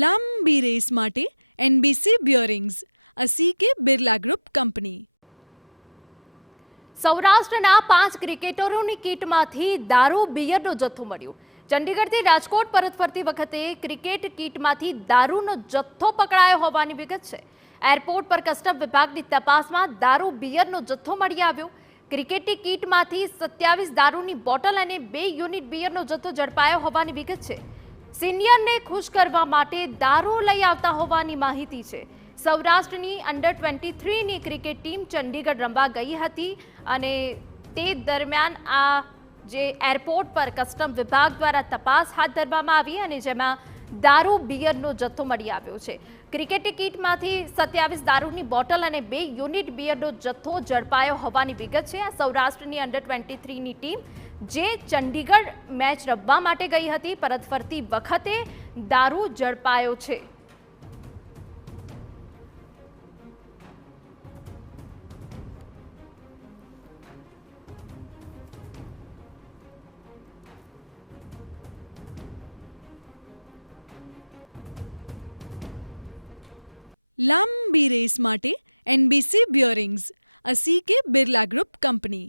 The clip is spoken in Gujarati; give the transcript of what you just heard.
લાંબી રેસ માટે NBC bearings, a CK Birla group company. સૌરાષ્ટ્રના 5 ક્રિકેટરોની કીટમાંથી દારૂ બિયરનો જથ્થો મળ્યો. ચંડીગઢથી રાજકોટ પરત ફરતી વખતે ક્રિકેટ કીટમાંથી દારૂનો જથ્થો પકડાયો હોવાની વિગત છે. એરપોર્ટ પર કસ્ટમ વિભાગની તપાસમાં દારૂ બિયરનો જથ્થો મળી આવ્યો. ક્રિકેટની કીટમાંથી 27 દારૂની બોટલ અને 2 યુનિટ બિયરનો જથ્થો ઝડપાયો હોવાની વિગત છે. સિનિયરને ખુશ કરવા માટે દારૂ લઈ આવતા હોવાની માહિતી છે. સૌરાષ્ટ્રની અંડર-23ની ક્રિકેટ ટીમ ચંડીગઢ રમવા ગઈ હતી અને તે દરમિયાન આ જે એરપોર્ટ પર કસ્ટમ વિભાગ દ્વારા તપાસ હાથ ધરવામાં આવી અને જેમાં દારૂ બિયરનો જથ્થો મળી આવ્યો છે. ક્રિકેટની કીટમાંથી 27 દારૂની બોટલ અને 2 યુનિટ બિયરનો જથ્થો ઝડપાયો હોવાની વિગત છે. આ સૌરાષ્ટ્રની અંડર-23ની ટીમ જે ચંડીગઢ મેચ રમવા માટે ગઈ હતી, પરત ફરતી વખતે દારૂ ઝડપાયો છે. લાંબી રેસ માટે NBC bearings, a CK Birla group company.